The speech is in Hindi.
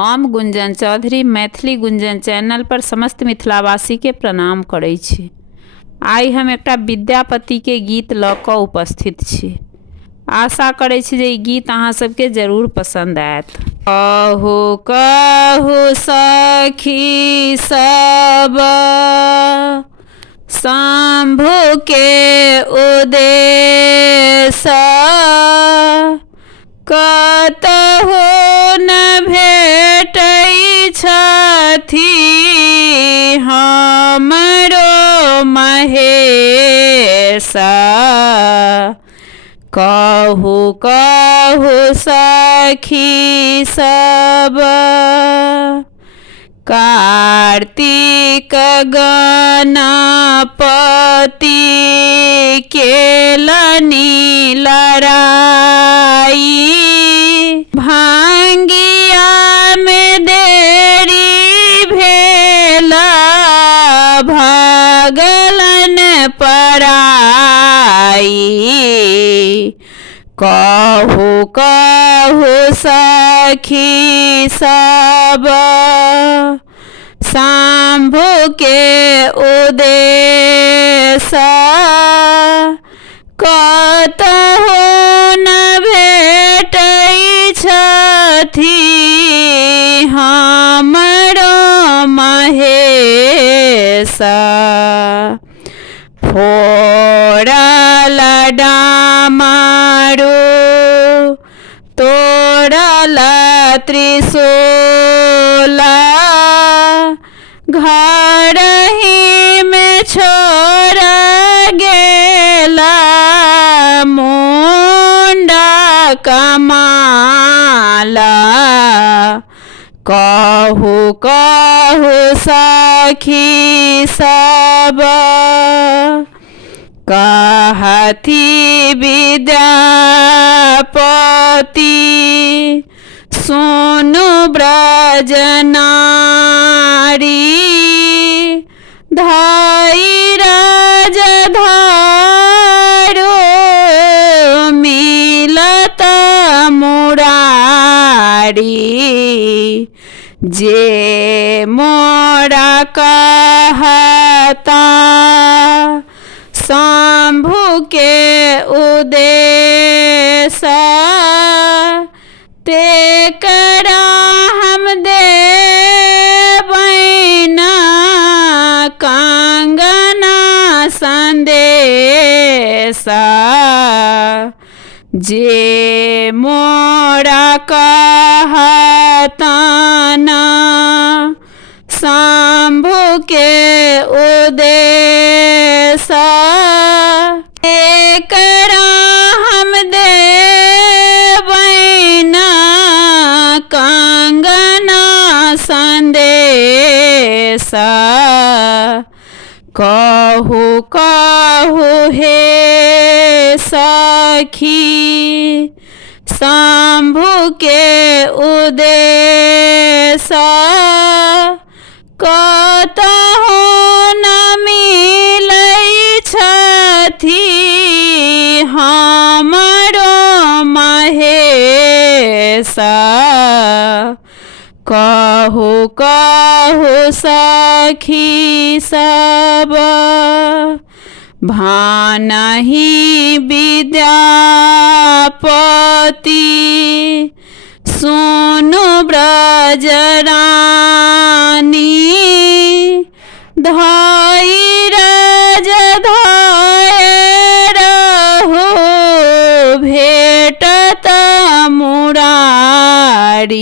हम गुंजन चौधरी मैथिली गुंजन चैनल पर समस्त मिथिलावासी के प्रणाम करै छी। आई हम एकटा विद्यापति के गीत लऽ कऽ उपस्थित छी। आशा करै छी जे ई गीत अहाँ सबके जरूर पसंद आयत। कहू कहू सखी सब शंभु के उद्देश्य कतहु न भेटै छथि हमरो महेश। कहू कहू सखी सब कार्तिक गणपति केलनि लड़ाई भांगिया में देरी भेला भगलन पराई। कहू कहू सखी सब शंभु के उद्देश्य कतहु न भेटै छथि हमरो महेश। फोड़ल डामरू तोड़ल त्रिशूल घर ही में छोड़ गेला मुंडा कमाला। कहू कहू सखी सब कहती विद्यापति सुनु ब्रज नारी धाई राजधारो मिलत मुरारी। जे मोरा कहता शंभु के उद्देश्य तेकरा हम देबैना कंगना संदेश। जे मोरा कहताना शंभु के उद्देश्य तेकरा हम देबैना कंगना संदेश। कहू कहू हे सखी शंभु के उद्देश्य कतहु न मिलै छथि हमरो महेश। कहू कहू सखी सब भानहि विद्यापति सुनु ब्रज रानी धाई राजधाय रहो भेटत मुरारी।